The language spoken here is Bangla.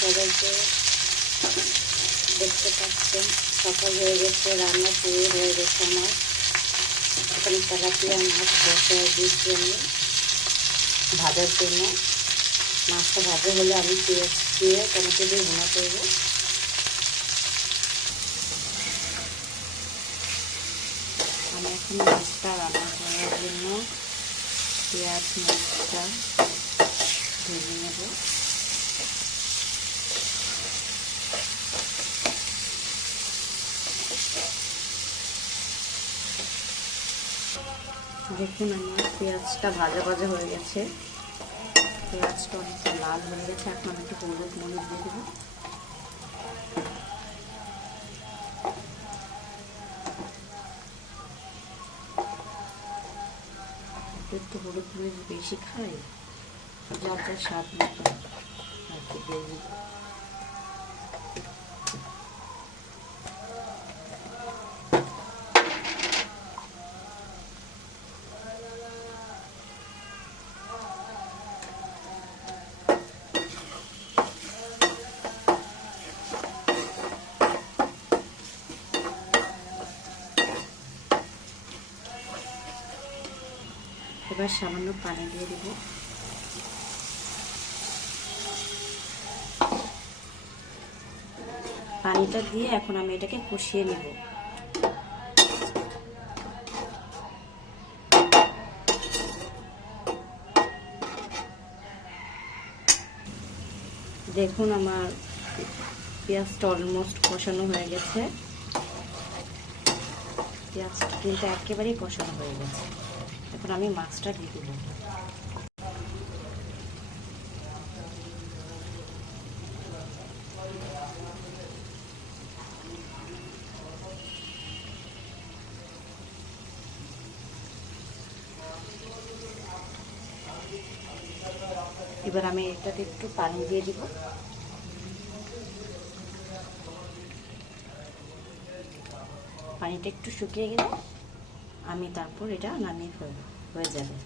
সবাইকে দেখতে পাচ্ছেন, সকাল হয়ে গেছে, রান্না শুরু হয়ে গেছে আমার। এখানে তেলাপিয়া মাছ বসায় দিয়েছি আমি ভাজার জন্য। মাছটা ভাজা হলে আমি পেঁয়াজ দিয়ে টমেটো দিয়ে ভুনা করব। আমি এখন মাছটা রান্না করার জন্য পেঁয়াজ মাছটা ভেজে নেব। দেখুন আমার পেঁয়াজটা ভাজা ভাজা হয়ে গেছে। পেঁয়াজটা অনেকটা লাল হয়ে গেছে, এখন একটু হলুদ মরিচ দিয়ে দেবো। একটু হলুদ মরিচ বেশি খাই, যার যার স্বাদ মতো আর কি এবার সামান্য পানি দিয়ে দেব। পানিটা দিয়ে এখন আমি এটাকে কষিয়ে নেব। দেখুন আমার পেঁয়াজটা অলমোস্ট কষানো হয়ে গেছে। পেঁয়াজটা কিন্তু একেবারেই কষানো হয়ে গেছে। এখন আমি মাছটা দিয়ে দেবো। এবার আমি এটাতে একটু পানি দিয়ে দিব। পানিটা একটু শুকিয়ে গেলে আমি তারপর এটা নামিয়ে ফেলব হয়ে যাবে।